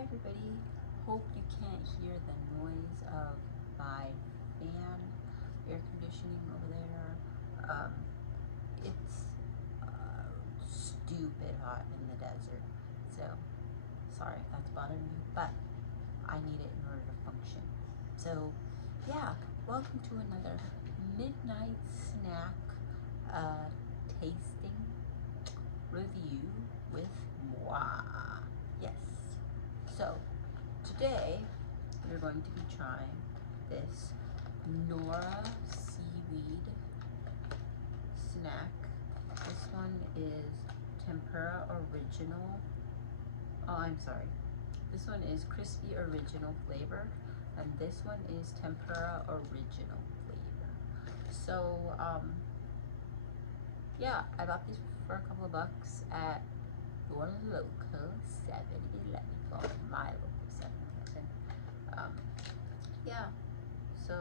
Hi everybody, hope you can't hear the noise of my fan air conditioning over there. It's stupid hot in the desert, so sorry if that's bothering you, but I need it in order to function. So yeah, welcome to another midnight snack tasting review with moi. Yes. So today we're going to be trying this Nora seaweed snack. This one is Tempura original. Oh, I'm sorry. This one is crispy original flavor, and this one is Tempura original flavor. So yeah, I got these for a couple of bucks at your local 7-Eleven. Well, my local 7-Eleven. Yeah, so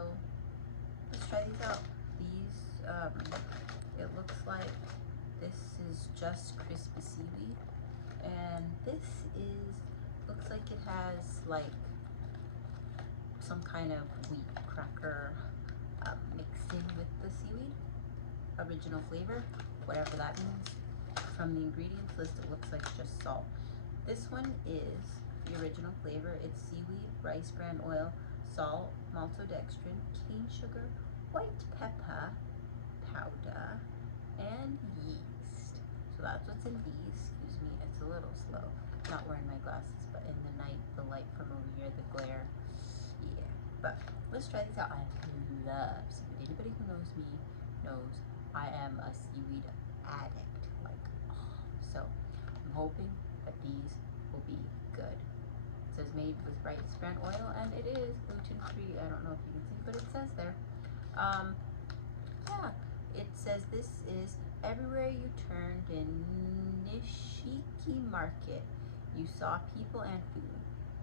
let's try these out. These, it looks like this is just crispy seaweed, and this looks like it has like some kind of wheat cracker mixed in with the seaweed, original flavor, whatever that means. From the ingredients list, it looks like just salt. This one is the original flavor. It's seaweed, rice bran oil, salt, maltodextrin, cane sugar, white pepper powder, and yeast. So that's what's in these. Excuse me, it's a little slow. Not wearing my glasses, but in the night, the light from over here, the glare. Yeah, but let's try these out. I love seaweed. Anybody who knows me knows I am a seaweed addict. Like, oh. So I'm hoping that these will be good. It says made with rice bran oil, and it is gluten-free. I don't know if you can see, but it says there. Yeah, it says this is everywhere you turned in Nishiki Market. You saw people and food.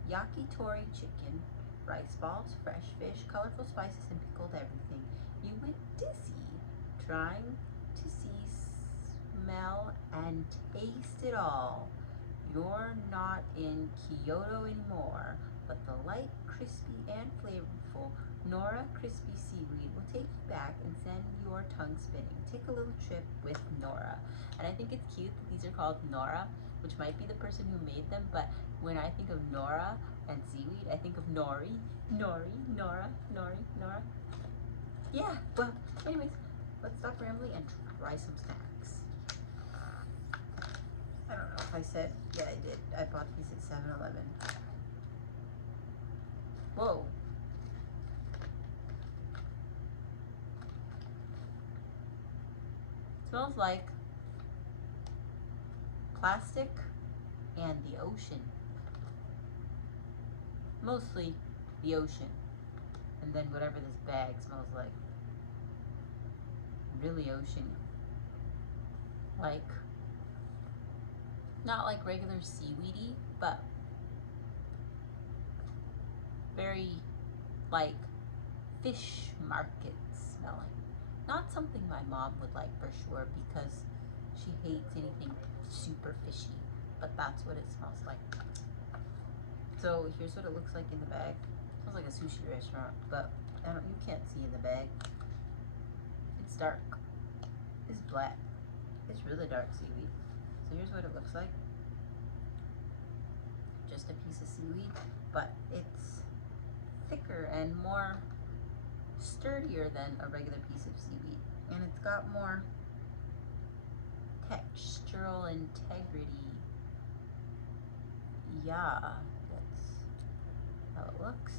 Yakitori chicken, rice balls, fresh fish, colorful spices, and pickled everything. You went dizzy trying to see, smell, and taste it all. You're not in Kyoto anymore, but the light, crispy, and flavorful Nora crispy seaweed will take you back and send your tongue spinning. Take a little trip with Nora. And I think it's cute that these are called Nora, which might be the person who made them, but when I think of Nora and seaweed, I think of Nori, Nori, Nora, Nori, Nora. Yeah, well, anyways, let's stop rambling and try some snacks. I don't know if I said, yeah, I did. I bought these at 7-Eleven. Whoa. Smells like plastic and the ocean. Mostly the ocean. And then whatever this bag smells like. Really oceany. Like, not like regular seaweedy, but very like fish market smelling. Not something my mom would like for sure because she hates anything super fishy, but that's what it smells like. So here's what it looks like in the bag. It smells like a sushi restaurant, but you can't see in the bag. It's dark. It's black. It's really dark seaweed. So here's what it looks like. Just a piece of seaweed, but it's thicker and more sturdier than a regular piece of seaweed. And it's got more textural integrity. Yeah, that's how it looks.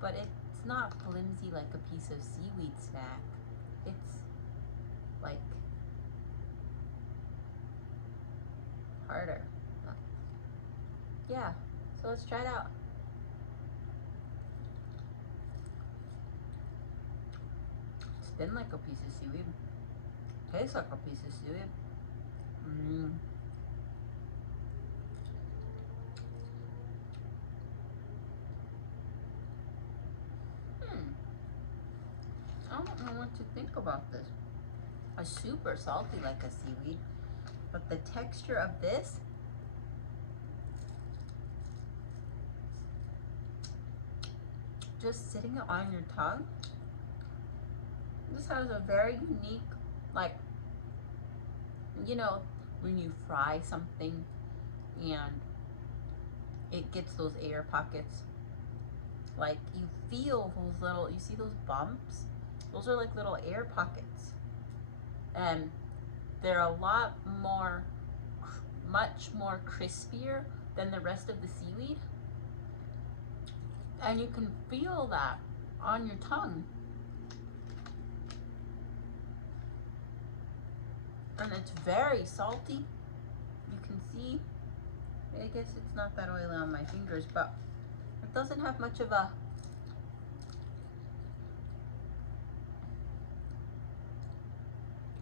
But it's not flimsy like a piece of seaweed snack. It's like harder. Yeah, so let's try it out. It's thin like a piece of seaweed. Tastes like a piece of seaweed. I don't know what to think about this. It's super salty like a seaweed, but the texture of this just sitting on your tongue. This has a very unique, like, you know, when you fry something and it gets those air pockets, like you feel those little, you see those bumps? Those are like little air pockets. And they're a lot more, much more crispier than the rest of the seaweed. And you can feel that on your tongue. And it's very salty. You can see, I guess it's not that oily on my fingers, but it doesn't have much of a,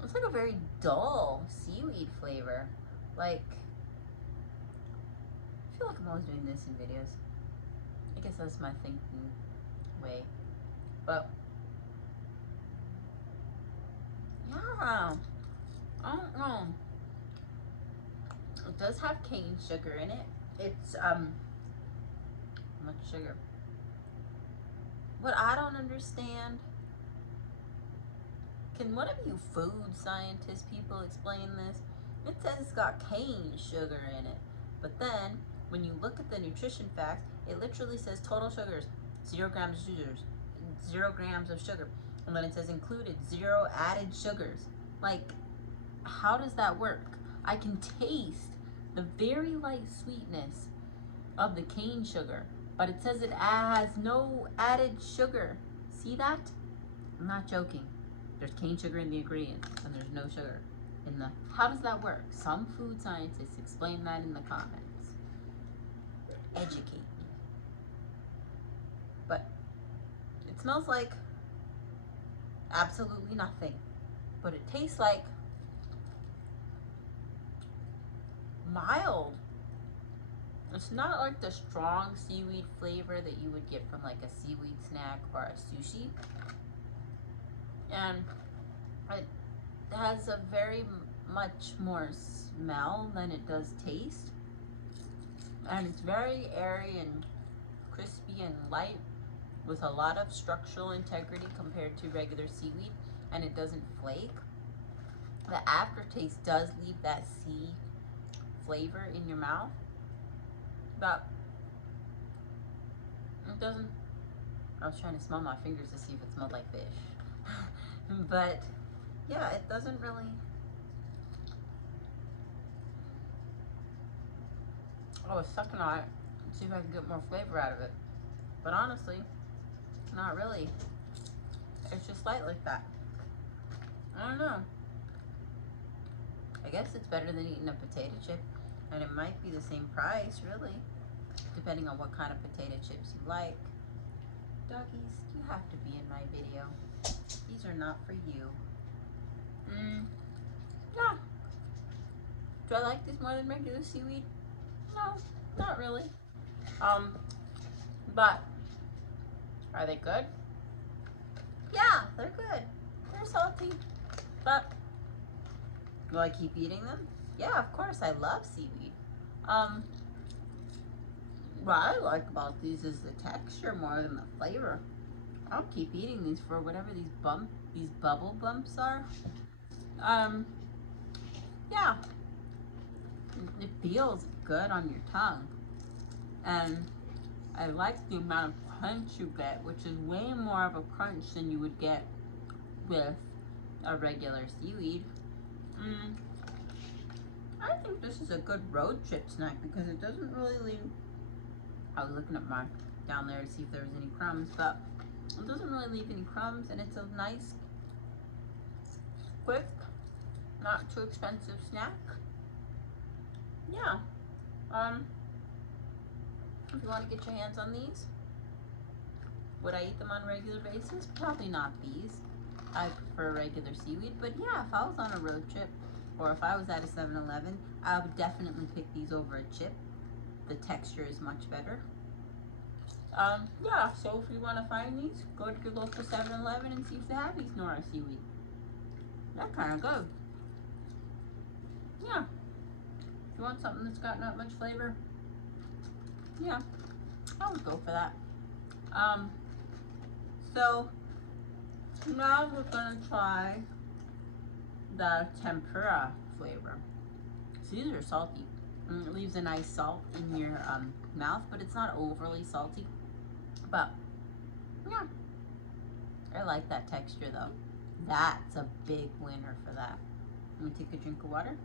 it's like a very dull seaweed flavor. Like, I feel like I'm always doing this in videos. I guess that's my thinking way. But, yeah, I don't know. It does have cane sugar in it. It's, much sugar. What I don't understand, can one of you food scientist people explain this? It says it's got cane sugar in it, but then when you look at the nutrition facts, it literally says total sugars, 0 grams of sugars, 0 grams of sugar, and then it says included 0 added sugars. Like, how does that work? I can taste the very light sweetness of the cane sugar, but it says it has no added sugar. See that? I'm not joking. There's cane sugar in the ingredients, and there's no sugar in the, how does that work? Some food scientists explain that in the comments. Educate me. But it smells like absolutely nothing, but it tastes like mild. It's not like the strong seaweed flavor that you would get from like a seaweed snack or a sushi. And it has a very much more smell than it does taste. And it's very airy and crispy and light with a lot of structural integrity compared to regular seaweed, and it doesn't flake. The aftertaste does leave that sea flavor in your mouth, but it doesn't, I was trying to smell my fingers to see if it smelled like fish. But yeah, it doesn't really, I was sucking on it to see if I could get more flavor out of it, but honestly, not really. It's just light like that. I don't know. I guess it's better than eating a potato chip, and it might be the same price, really, depending on what kind of potato chips you like. Doggies, you have to be in my video. These are not for you. Yeah. Do I like these more than regular seaweed? No, not really. But are they good? Yeah, they're good. They're salty. But will I keep eating them? Yeah, of course. I love seaweed. What I like about these is the texture more than the flavor. I'll keep eating these for whatever these bubble bumps are. Yeah. It feels good on your tongue. And I like the amount of crunch you get, which is way more of a crunch than you would get with a regular seaweed. I think this is a good road trip snack because it doesn't really leave, I was looking at my down there to see if there was any crumbs, but it doesn't really leave any crumbs, and it's a nice, quick, not too expensive snack. Yeah. If you want to get your hands on these, would I eat them on a regular basis? Probably not these. I prefer regular seaweed, but yeah, if I was on a road trip or if I was at a 7-Eleven, I would definitely pick these over a chip. The texture is much better. Yeah, so if you want to find these, go to your local 7-Eleven and see if they have these Nora seaweed. They're kind of good. Yeah. If you want something that's got not much flavor, yeah, I would go for that. So now we're gonna try the tempura flavor. So these are salty. It leaves a nice salt in your mouth, but it's not overly salty. But yeah, I like that texture though. That's a big winner for that. Let me take a drink of water.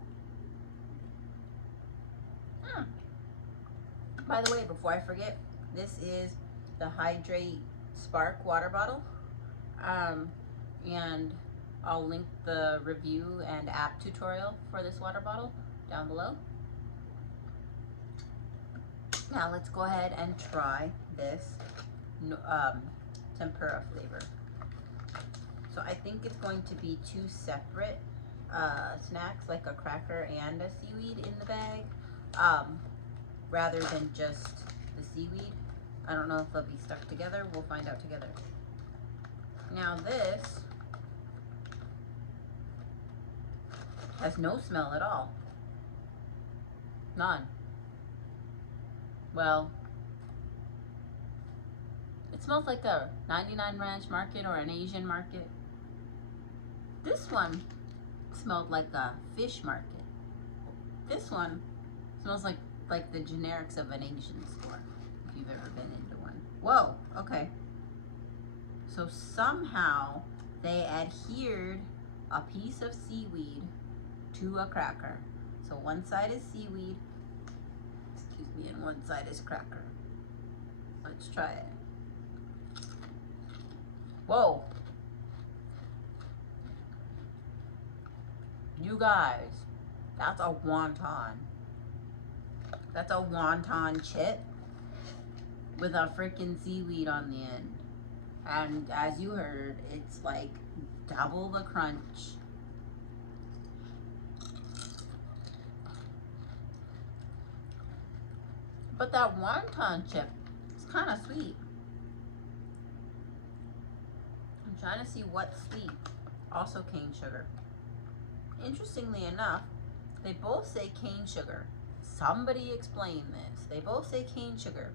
By the way, before I forget, this is the Hydrate Spark water bottle. And I'll link the review and app tutorial for this water bottle down below. Now let's go ahead and try this tempura flavor. So I think it's going to be two separate snacks, like a cracker and a seaweed in the bag, rather than just the seaweed. I don't know if they'll be stuck together. We'll find out together. Now this has no smell at all. None. Well, it smells like a 99 Ranch market or an Asian market. This one smelled like a fish market. This one smells like the generics of an Asian store, if you've ever been into one. Whoa, okay. So somehow they adhered a piece of seaweed to a cracker. So one side is seaweed, excuse me, and one side is cracker. Let's try it. Whoa. You guys, that's a wonton. That's a wonton chip with a freaking seaweed on the end. And as you heard, it's like double the crunch. But that wonton chip is kind of sweet. I'm trying to see what's sweet. Also cane sugar. Interestingly enough, they both say cane sugar. Somebody explain this. They both say cane sugar.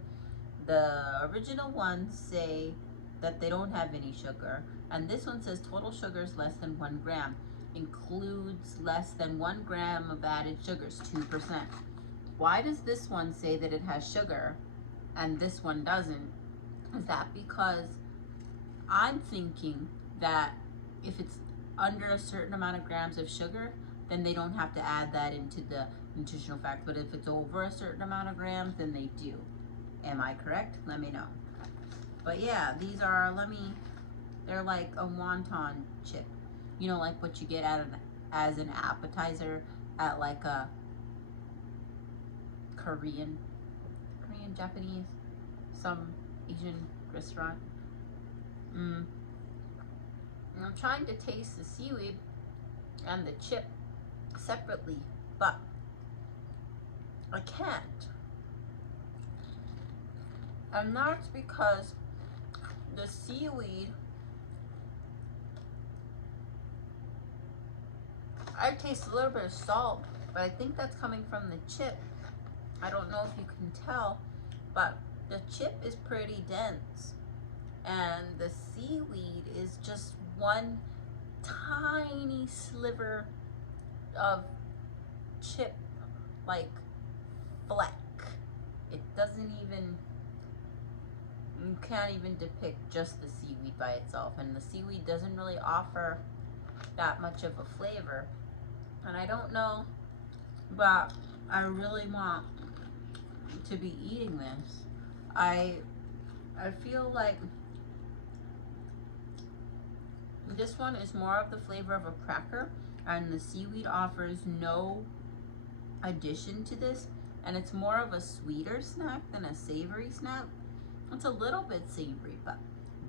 The original ones say that they don't have any sugar, and this one says total sugar is less than 1 gram. Includes less than 1 gram of added sugars, 2%. Why does this one say that it has sugar and this one doesn't? Is that because I'm thinking that if it's under a certain amount of grams of sugar, then they don't have to add that into the nutritional facts. But if it's over a certain amount of grams, then they do. Am I correct? Let me know. But yeah, these are, they're like a wonton chip. You know, like what you get as an appetizer at like a Korean, Japanese, some Asian restaurant. I'm trying to taste the seaweed and the chip separately, but I can't. And that's because the seaweed, I taste a little bit of salt, but I think that's coming from the chip. I don't know if you can tell, but the chip is pretty dense, and the seaweed is just one tiny sliver of chip, like fleck. It doesn't even, you can't even depict just the seaweed by itself, and the seaweed doesn't really offer that much of a flavor. And I don't know, but I really want to be eating this. I feel like this one is more of the flavor of a cracker, and the seaweed offers no addition to this, and it's more of a sweeter snack than a savory snack. It's a little bit savory, but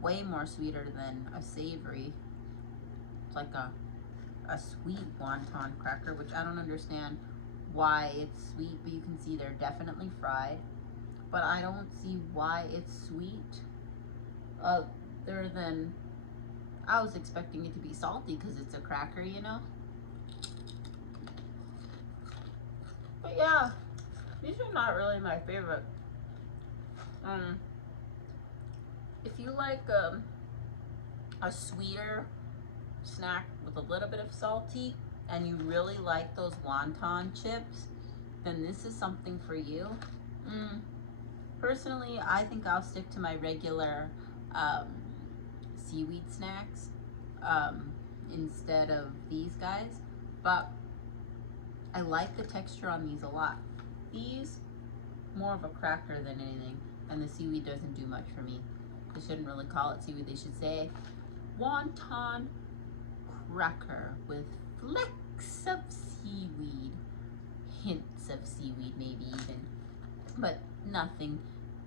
way more sweeter than a savory. It's like a sweet wonton cracker, which I don't understand why it's sweet, but you can see they're definitely fried. But I don't see why it's sweet, other than I was expecting it to be salty because it's a cracker, you know? But yeah, these are not really my favorite. If you like a sweeter snack with a little bit of salty, and you really like those wonton chips, then this is something for you. Personally, I think I'll stick to my regular seaweed snacks instead of these guys, but I like the texture on these a lot. These, more of a cracker than anything, and the seaweed doesn't do much for me. They shouldn't really call it seaweed. They should say wonton cracker with flecks of seaweed, hints of seaweed maybe even, but nothing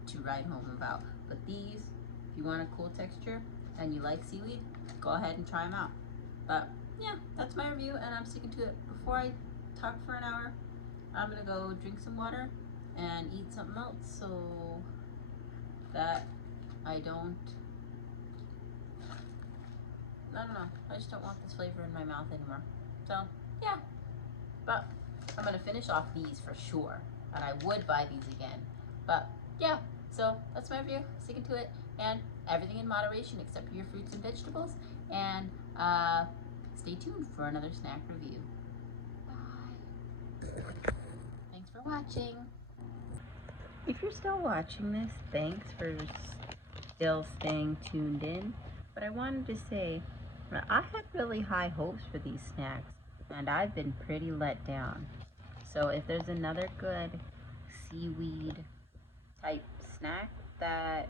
to write home about. But these, if you want a cool texture and you like seaweed, go ahead and try them out. But yeah, that's my review, and I'm sticking to it. Before I talk for an hour, I'm gonna go drink some water and eat something else so that I don't know, I just don't want this flavor in my mouth anymore. So yeah, but I'm gonna finish off these for sure, and I would buy these again. But yeah, so that's my review, sticking to it, and everything in moderation except for your fruits and vegetables. And stay tuned for another snack review. Bye. Thanks for watching. If you're still watching this, thanks for still staying tuned in. But I wanted to say, I had really high hopes for these snacks, and I've been pretty let down. So if there's another good seaweed type snack that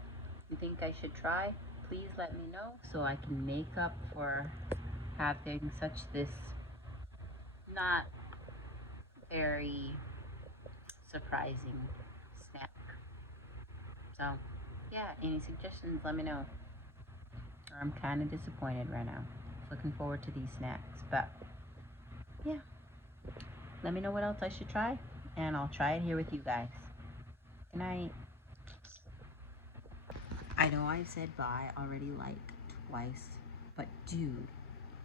you think I should try, please let me know so I can make up for having this not very surprising snack. So yeah, any suggestions, let me know. I'm kind of disappointed right now. Looking forward to these snacks, but yeah, let me know what else I should try, and I'll try it here with you guys. Good night. I know I've said bye already like twice, but dude,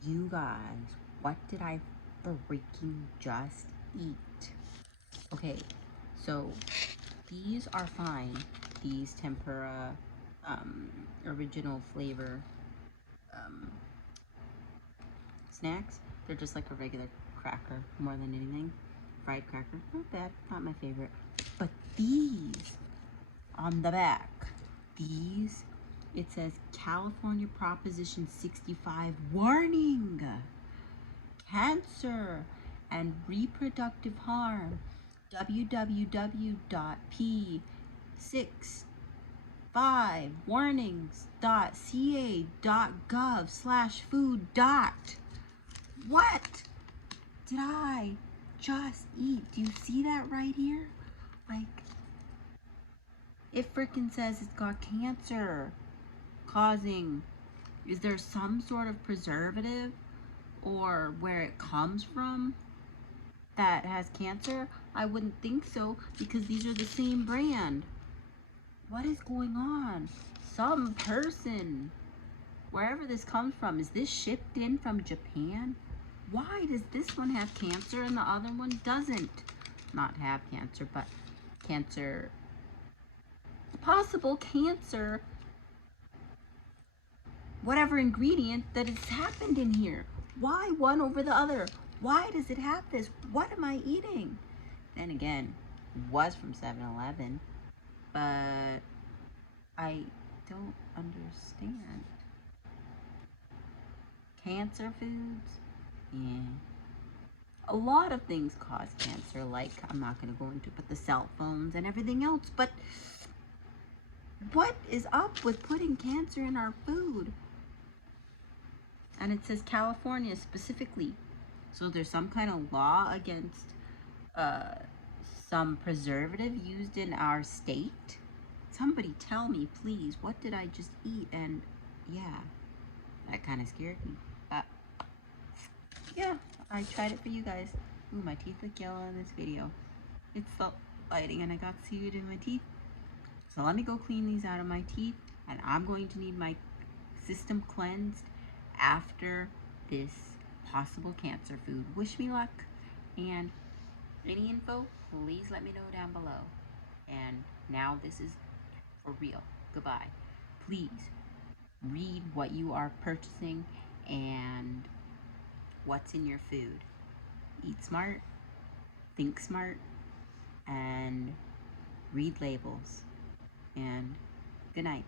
you guys, what did I freaking just eat? Okay, so these are fine. These tempura original flavor snacks. They're just like a regular cracker more than anything. Fried cracker, not bad, not my favorite. But these, on the back, these, it says California Proposition 65 warning, cancer and reproductive harm, www.p65warnings.ca.gov/food. What did I just eat? Do you see that right here? Like, it freaking says it's got cancer causing. Is there some sort of preservative or where it comes from that has cancer? I wouldn't think so, because these are the same brand. What is going on? Some person, wherever this comes from, is this shipped in from Japan? Why does this one have cancer and the other one doesn't? Not have cancer, but cancer, possible cancer, whatever ingredient that has happened in here. Why one over the other? Why does it have this? What am I eating? Then again, it was from 7-Eleven, but I don't understand. Cancer foods? Yeah. A lot of things cause cancer, like, I'm not going to go into, but the cell phones and everything else. But what is up with putting cancer in our food? And it says California specifically. So there's some kind of law against some preservative used in our state. Somebody tell me, please, what did I just eat? And yeah, that kind of scared me. But yeah, I tried it for you guys. Ooh, my teeth look yellow in this video. It's the lighting, and I got seaweed in my teeth. So let me go clean these out of my teeth, and I'm going to need my system cleansed after this possible cancer food. Wish me luck, and any info, please let me know down below. And now this is for real. Goodbye. Please read what you are purchasing and what's in your food. Eat smart, think smart, and read labels. And good night.